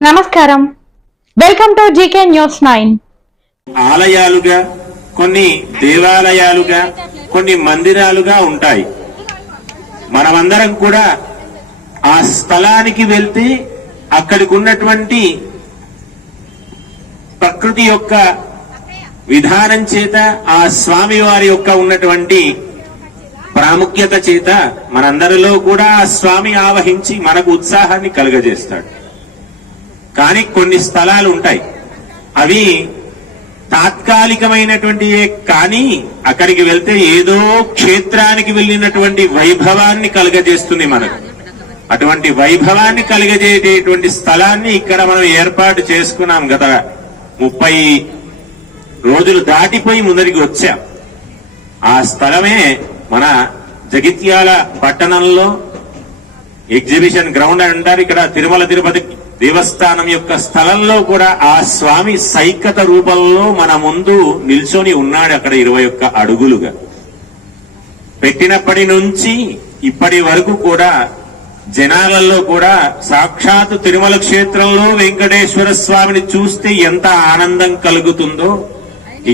నమస్కారం, welcome to GK news 9. ఆలయాలుగా, కొన్ని దేవాలయాలుగా, కొన్ని మందిరాలుగా ఉంటాయి. మనమందరం కూడా ఆ స్థలానికి వెళ్తే అక్కడికి ఉన్నటువంటి ప్రకృతి యొక్క విధానం చేత, ఆ స్వామి వారి యొక్క ఉన్నటువంటి ప్రాముఖ్యత చేత మనందరిలో కూడా ఆ స్వామి ఆవహించి మనకు ఉత్సాహాన్ని కలుగజేస్తాడు. కానీ కొన్ని స్థలాలు ఉంటాయి, అవి తాత్కాలికమైనటువంటివే. కానీ అక్కడికి వెళ్తే ఏదో క్షేత్రానికి వెళ్ళినటువంటి వైభవాన్ని కలుగజేస్తుంది మనకు. అటువంటి వైభవాన్ని కలిగజేసేటువంటి స్థలాన్ని ఇక్కడ మనం ఏర్పాటు చేసుకున్నాం. గత 30 రోజులు దాటిపోయి ముందరికి వచ్చాం. ఆ స్థలమే మన జగిత్యాల పట్టణంలో ఎగ్జిబిషన్ గ్రౌండ్ అంటారు. ఇక్కడ తిరుమల తిరుపతి దేవస్థానం యొక్క స్థలంలో కూడా ఆ స్వామి సైకత రూపంలో మన ముందు నిల్చొని ఉన్నాడు. అక్కడ 21 అడుగులుగా పెట్టినప్పటి నుంచి ఇప్పటి వరకు కూడా జనాలలో కూడా సాక్షాత్ తిరుమల క్షేత్రంలో వెంకటేశ్వర స్వామిని చూస్తే ఎంత ఆనందం కలుగుతుందో,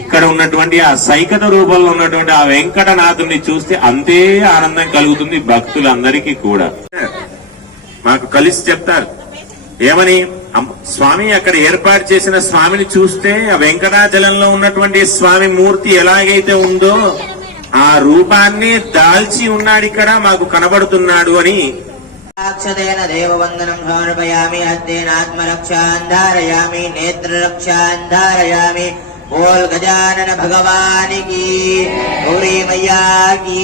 ఇక్కడ ఉన్నటువంటి ఆ సైకత రూపంలో ఉన్నటువంటి ఆ వెంకటనాథుని చూస్తే అంతే ఆనందం కలుగుతుంది భక్తులందరికీ కూడా. మాకు కలిసి చెప్తారు ఏమని, స్వామి అక్కడ ఏర్పాటు చేసిన స్వామిని చూస్తే ఆ వెంకటాచలంలో ఉన్నటువంటి స్వామి మూర్తి ఎలాగైతే ఉందో ఆ రూపాన్ని దాల్చి ఉన్నాడు, ఇక్కడ మాకు కనబడుతున్నాడు అని. అక్షదేన దేవవందనం సమర్పయామి, హస్తేన ఆత్మరక్షాన్ ధారయామి, నేత్రరక్షాన్ ధారయామి. బోల్ గజానన భగవానికి, గౌరీ మయ్యాకి.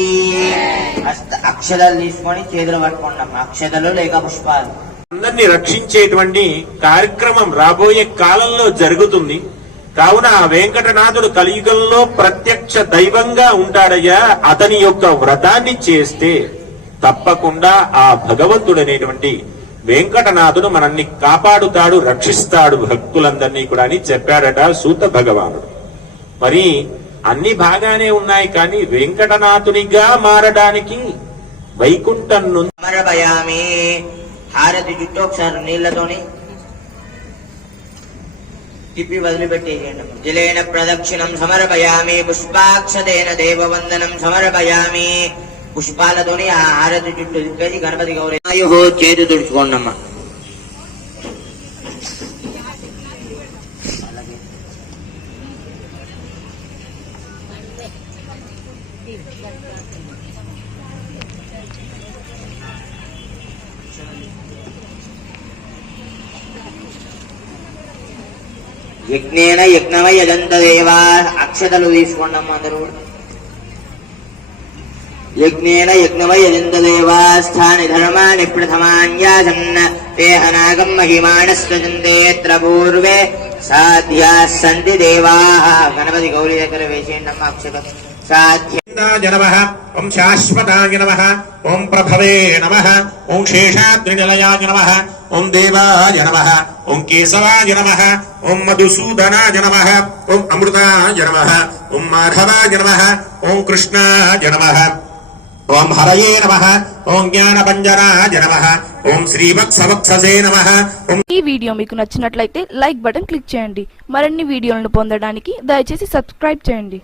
అక్షతలు తీసుకొని చేతులు పట్టుకున్నాం, అక్షతలు లేక పుష్పాలు. అందరినీ రక్షించేటువంటి కార్యక్రమం రాబోయే కాలంలో జరుగుతుంది. కావున ఆ వెంకటనాథుడు కలియుగంలో ప్రత్యక్ష దైవంగా ఉంటాడయ్యా. అతని యొక్క వ్రతాన్ని చేస్తే తప్పకుండా ఆ భగవంతుడనేటువంటి వెంకటనాథుడు మనల్ని కాపాడుతాడు, రక్షిస్తాడు భక్తులందరినీ కూడా అని చెప్పాడట సూత భగవానుడు. మరి అన్ని బాగానే ఉన్నాయి, కానీ వెంకటనాథునిగా మారడానికి వైకుంఠం సమర్పయామి. హారతి చుట్టూ ఒకసారి నీళ్లతోని తిప్పి వదిలిపెట్టేసేయండి. జలేన ప్రదక్షిణం సమర్పయామి, పుష్పాక్షతేన దేవవందనం సమర్పయామి. పుష్పాలతోని ఆ హారతి చుట్టూ తిప్పేసి గణపతి గౌరీ చేతి తుడుచుకోండమ్మా. యజ్ఞేన యజ్ఞమై యజంత దేవా. అక్షతలు తీసుకోండమ్మా అందరూ. యజ్ఞేన యజ్ఞమై యజంత దేవా, స్థాని ధర్మాని ప్రథమాన్యాసన్న తేహనాగం మహిమానస్తందేత్ర పూర్వే సాధ్యా సంతి దేవా. గణపతి గౌరీ దగ్గర వేసేయండమ్మా అక్షతం. సాధ్యాయ నమః, ఓం శాశ్వతాయ నమః, ఓం ప్రభవే నమః, ఓం శేషాద్రినిలయాయ నమః, ఓం దేవాయ నమః, ఓం కేశవాయ నమః, ఓం మధుసూదనాయ నమః, ఓం అమృతాయ నమః, ఓం మాధవాయ నమః, ఓం కృష్ణాయ నమః, ఓం హరయే నమః, ఓం జ్ఞానపంజరాయ నమః, ఓం శ్రీవత్సవక్షసే నమః. ఈ వీడియో మీకు నచ్చినట్లయితే లైక్ బటన్ క్లిక్ చేయండి. మరిన్ని వీడియోలను పొందడానికి దయచేసి సబ్స్క్రైబ్ చేయండి.